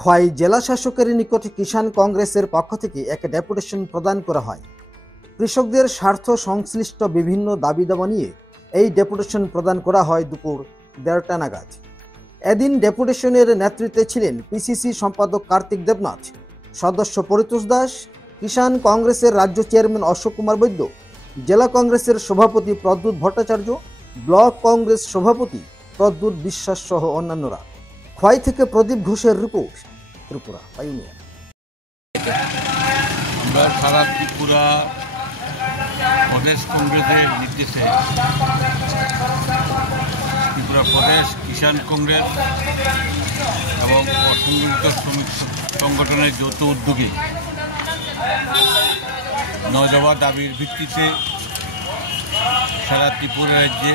খোয়াই জেলা শাসকের নিকট কিষাণ কংগ্রেসের পক্ষ থেকে এক ডেপুটেশন প্রদান করা হয়। কৃষকদের স্বার্থ সংশ্লিষ্ট বিভিন্ন দাবি দাবা নিয়ে এই ডেপুটেশন প্রদান করা হয় দুপুর ১:৩০ নাগাদ। এদিন ডেপুটেশনের নেতৃত্বে ছিলেন পিসিসি সম্পাদক কার্তিক দেবনাথ, সদস্য পরিতোষ দাস, কিষাণ কংগ্রেসের রাজ্য চেয়ারম্যান অশোক কুমার বৈদ্য, জেলা কংগ্রেসের সভাপতি প্রদ্যুৎ ভট্টাচার্য, ব্লক কংগ্রেস সভাপতি প্রদ্যুৎ বিশ্বাস সহ অন্যান্যরা। খোয়াই থেকে প্রদীপ ঘোষের রিপোর্ট, ত্রিপুরা পাইওনিয়ার। আমরা সারা ত্রিপুরা প্রদেশ কংগ্রেসের নির্দেশে ত্রিপুরা প্রদেশ কিষাণ কংগ্রেস এবং অসংগঠিত শ্রমিক সংগঠনের যৌথ উদ্যোগে ৯ দফা দাবির ভিত্তিতে সারা ত্রিপুরা রাজ্যে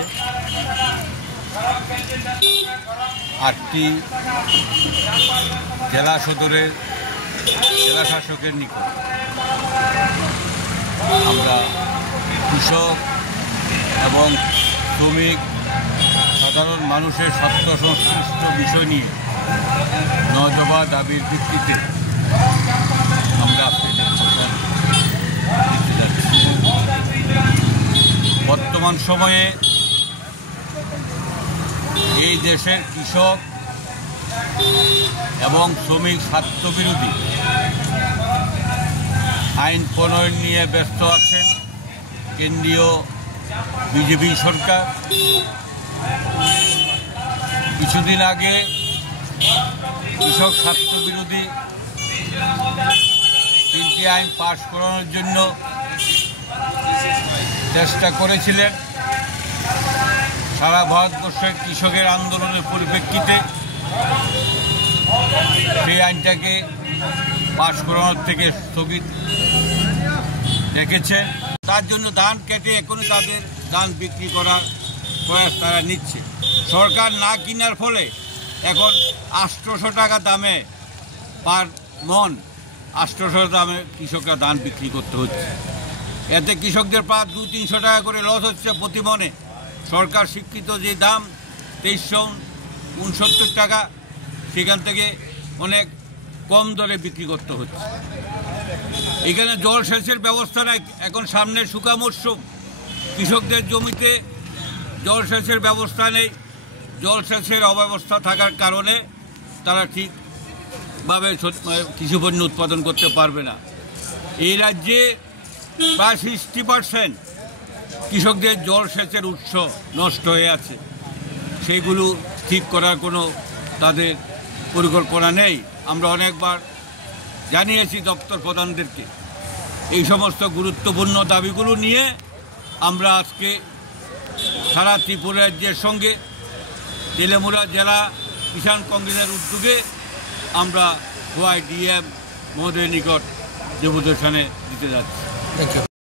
৮টি জেলা সদরের জেলা শাসকের নিকট আমরা কৃষক এবং শ্রমিক সাধারণ মানুষের স্বার্থ সংশ্লিষ্ট বিষয় নিয়ে ৯ দফা দাবির ভিত্তিতে আমরা দিতে যাচ্ছি। বর্তমান সময়ে এই দেশের কৃষক এবং শ্রমিক স্বার্থবিরোধী আইন প্রণয়ন নিয়ে ব্যস্ত আছেন কেন্দ্রীয় বিজেপি সরকার। কিছুদিন আগে কৃষক স্বার্থবিরোধী 3টি আইন পাশ করানোর জন্য চেষ্টা করেছিলেন। সারা ভারতবর্ষের কৃষকের আন্দোলনের পরিপ্রেক্ষিতে সেই আইনটাকে পাশ করানোর থেকে স্থগিত রেখেছেন। তার জন্য ধান কেটে এখনই তাদের ধান বিক্রি করার প্রয়াস তারা নিচ্ছে। সরকার না কেনার ফলে এখন ৮০০ টাকা দামে পার মন ৮০০ দামে কৃষকরা ধান বিক্রি করতে হচ্ছে। এতে কৃষকদের প্রায় ২০০-৩০০ টাকা করে লস হচ্ছে প্রতি মনে। সরকার স্বীকৃত যে দাম ২৩৬৯ টাকা, সেখান থেকে অনেক কম দরে বিক্রি করতে হচ্ছে। এখানে জলসেচের ব্যবস্থা নাই। এখন সামনে শুকা মরশুম, কৃষকদের জমিতে জলসেচের ব্যবস্থা নেই। জলসেচের অব্যবস্থা থাকার কারণে তারা ঠিকভাবে কৃষিপণ্য উৎপাদন করতে পারবে না। এই রাজ্যে প্রায় 60% কৃষকদের জলসেচের উৎস নষ্ট হয়ে আছে। সেইগুলো ঠিক করার কোনো তাদের পরিকল্পনা নেই। আমরা অনেকবার জানিয়েছি দপ্তর প্রধানদেরকে। এই সমস্ত গুরুত্বপূর্ণ দাবিগুলো নিয়ে আমরা আজকে সারা ত্রিপুরা রাজ্যের সঙ্গে তেলেমুরা জেলা কিষাণ কংগ্রেসের উদ্যোগে আমরা খোয়াই ডিএম মহোদয়ের নিকট ডেপুটেশনে দিতে যাচ্ছি।